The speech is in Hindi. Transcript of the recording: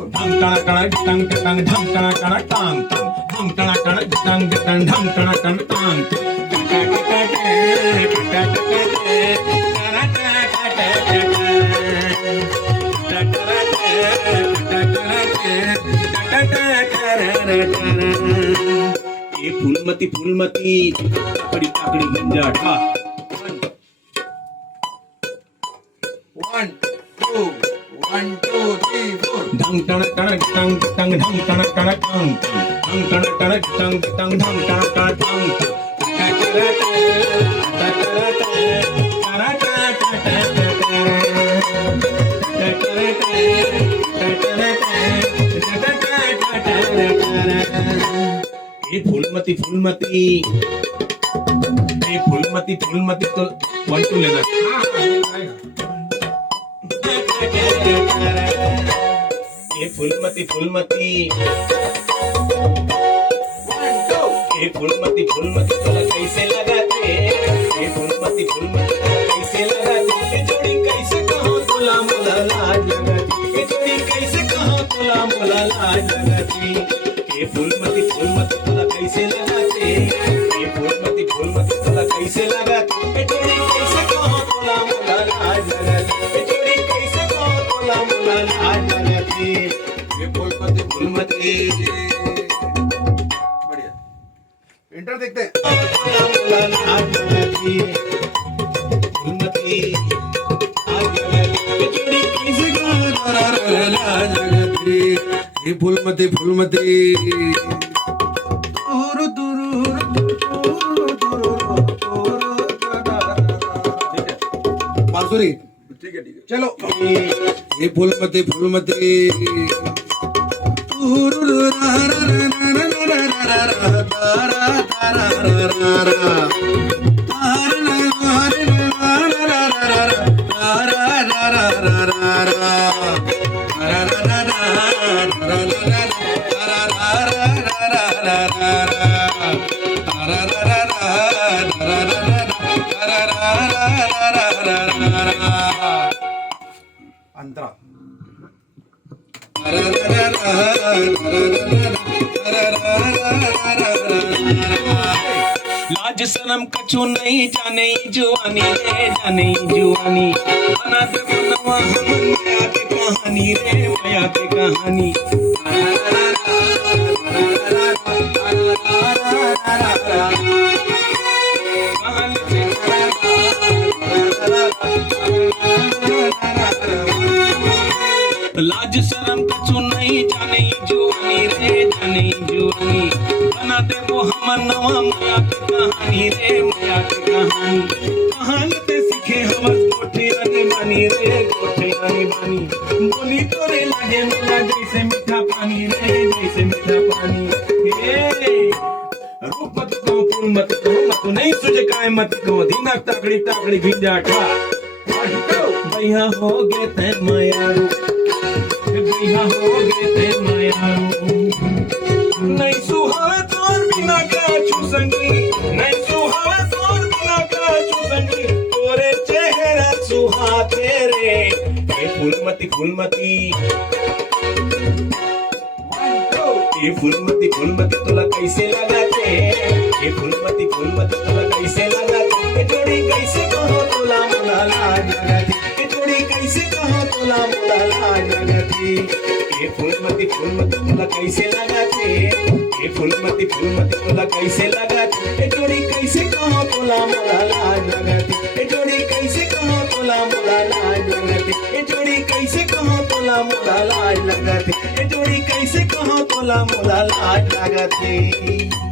ढम टण टण टंग टंग ढम टण टण टांग टंग ढम टण टण टंग टंग ढम टण टण टांग ये फूलमती फूलमती ताकड़ी ताकड़ी गंजा ठा 1 2 1 2 3 4 ढंग टण टण टंग टंग ढंग टण टण टांग ढंग टण टण टंग टंग ढंग टण टण टांग ये फूलमती फूलमती ये फूलमती फूलमती तो 1 2 लेना ये फूलमती फूलमती ये फूलमती फूलमती तोला कैसे लगाते ये फूलमती फूलमती तोला कैसे लगाते ये जोड़ी कैसे कहो तोला मोला लाज लगाती ये जोड़ी कैसे कहो तोला मोला लाज लगाती ये फूलमती फूलमती तोला कैसे लगाते ये फूलमती फूलमती तोला कैसे लगाते ये जोड़ी कैसे कहो तोला मोला लाज लगाती ये जोड़ी कैसे कहो तोला मोला लाज लगाती ये फूलमती फूलमती बढ़िया इंटर देखते हैं ये फूलमती फूलमती बांसुरी ठीक है चलो ये फूलमती फूलमती अंतरा लाज शरम कछु नहीं जाने जुआनी रे जाने जुआनी बना दे बनवा हमन माया के कहानी रे माया के कहानी लाज शरम कछु नहीं जाने जुआनी रे जाने जुआनी बना दे वो हमर नवा माया की कहानी रे माया की कहानी कहानी ते सीखे हमर गोठे आने बानी रे गोठे आने बानी बोली तोरे लागे मिला जैसे मीठा पानी रे जैसे मीठा पानी हे रूप मत को फूल मत को मत नहीं सुझे काय मत को दीना ताकड़ी ताकड़ी भिंजा ठा भैया हो गए ते माया रूप भैया हो गए ते माया रूप नहीं सुहावे तोर बिना का संगी नहीं सुहावे तोर बिना का संगी तोरे चेहरा सुहाते रे ये फूलमती फूलमती ये फूलमती फूलमती तोला कैसे लगाते ये फूलमती फूलमती तोला कैसे लगाते ये जोड़ी कैसे कहो तोला मोला लाज लगाती ये जोड़ी कैसे कहो तोला मोला लाज लगाती ये फूलमती फूलमती तोला कैसे लगाते ये फूलमती फूलमती तोला कैसे लगाते ये जोड़ी कैसे कहो तोला मोला लाज लगाती ये जोड़ी कैसे कहो तोला मोला लाज लगाती ये जोड़ी कैसे कहो तोला मोला लाज लगाती ये जोड़ी कैसे कहो तोला मोला लाज लगाती